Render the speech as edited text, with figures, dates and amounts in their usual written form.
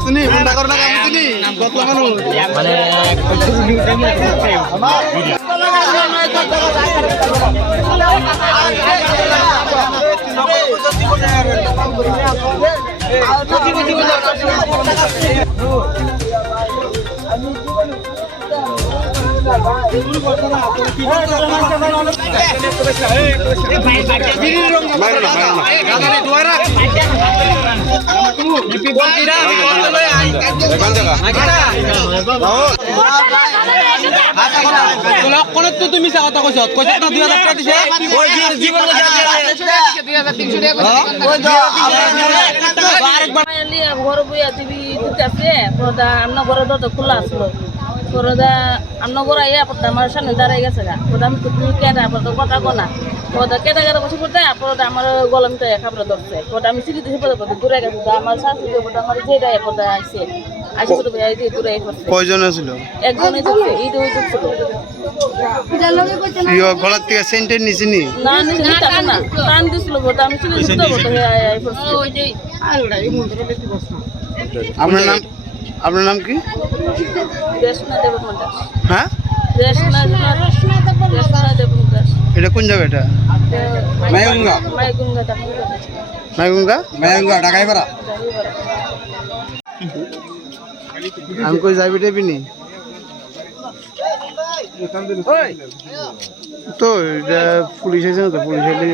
Sini, bunda karena kami sini. Buat lama nu. মানে তুমি মিছা কথা কৈছ কৈছ না 2000 টাকা দিছে ওই জীবন ঘর বইয়া দিবি দিতেছে পরদা আমরা ঘরে দরজা খোলা আসলো পরদা আমরা ঘরে আইয়া পরদা আমার সামনে দাঁড়াই গেছে গা পরদা আমি তুমি কেটা পরদা কথা কোনা পরদা কেটা কেটা বসে পড়তে পরদা আমার গলামিতে খাবার ধরছে পরদা আমি সিঁড়ি দিয়ে পরদা ঘুরে গেছে আমার শাশুড়ি পরদা আমার যে দেয় পরদা আইছে আইসে তো ভাই দিয়ে দূরে পড়ছে কয়জন ছিল একজনই ঢুকছে এই দুই ঢুকছিল গলার থেকে সেন্টের নিছি নি না নিচে টাকা না টান দিছিল পরদা আমি সিঁড়ি দিতে পড়তে আই পড়ছে আপনার নাম কি দেশনা দেবমন দাস হ্যাঁ দেশনা দেবমন দাস এটা কোন জায়গা এটা মাইগুঙ্গা মাইগুঙ্গা ঢাকাইপাড়া আমি কই যাইবি টেবি নি তো এটা পুলিশ এসে তো পুলিশ এলে